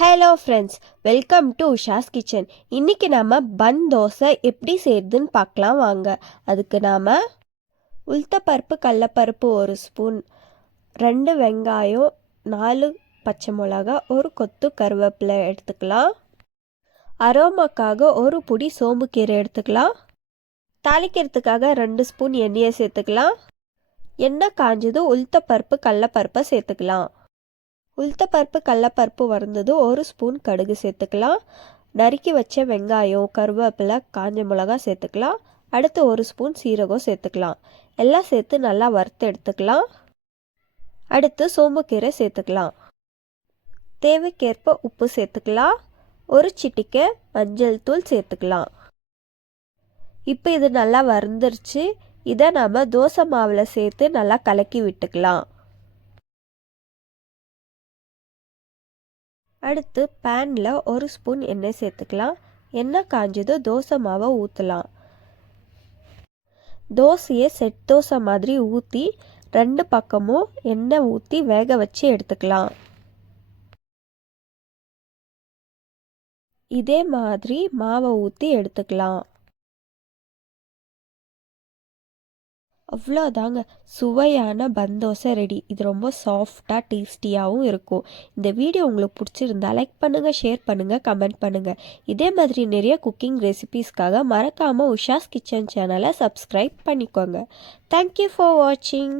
Hello friends, welcome to Usha's kitchen. இன்றைக்கி நம்ம பன் தோசை எப்படி செய்யுதுன்னு பார்க்கலாம் வாங்க. அதுக்கு நாம் உளுத்தப்பருப்பு, கடலப்பருப்பு 1 ஸ்பூன், 2 வெங்காயம், 4 பச்சை மிளகா, ஒரு கொத்து கருவேப்பிலை எடுத்துக்கலாம். அரோமாக்காக ஒரு புடி சோம்புக்கீரை எடுத்துக்கலாம். தாளிக்கிறதுக்காக 2 ஸ்பூன் எண்ணெயை சேர்த்துக்கலாம். எண்ணெய் காஞ்சது உளுத்தப்பருப்பு, கடலப்பருப்பை சேர்த்துக்கலாம். உளுத்தப்பருப்பு, கடலப்பருப்பு வறுந்தது 1 ஸ்பூன் கடுகு சேர்த்துக்கலாம். நறுக்கி வச்ச வெங்காயம், கருவேப்பிலை, காஞ்ச மிளகா சேர்த்துக்கலாம். அடுத்து 1 ஸ்பூன் சீரகம் சேர்த்துக்கலாம். எல்லாம் சேர்த்து நல்லா வறுத்து எடுத்துக்கலாம். அடுத்து சோம்புக்கீரை சேர்த்துக்கலாம். தேவைக்கேற்ப உப்பு சேர்த்துக்கலாம். ஒரு சிட்டிகை மஞ்சள் தூள் சேர்த்துக்கலாம். இப்போ இது நல்லா வறுந்துருச்சு. இதை நாம் தோசை மாவில் சேர்த்து நல்லா கலக்கி விட்டுக்கலாம். அடுத்து பேனில் 1 ஸ்பூன் எண்ணெய் சேர்த்துக்கலாம். எண்ணெய் காஞ்சது தோசை மாவை ஊற்றலாம். தோசையை செட் தோசை மாதிரி ஊற்றி 2 பக்கமும் எண்ணெய் ஊற்றி வேக வச்சு எடுத்துக்கலாம். இதே மாதிரி மாவை ஊற்றி எடுத்துக்கலாம். அவ்வளோதாங்க, சுவையான பன் தோசை ரெடி. இது ரொம்ப சாஃப்டாக டேஸ்டியாகவும் இருக்கும். இந்த வீடியோ உங்களுக்கு பிடிச்சிருந்தா லைக் பண்ணுங்கள், ஷேர் பண்ணுங்கள், கமெண்ட் பண்ணுங்கள். இதே மாதிரி நிறைய குக்கிங் ரெசிபீஸ்க்காக மறக்காமல் உஷாஸ் கிச்சன் சேனலை சப்ஸ்கிரைப் பண்ணிக்கோங்க. தேங்க்யூ ஃபார் வாட்சிங்.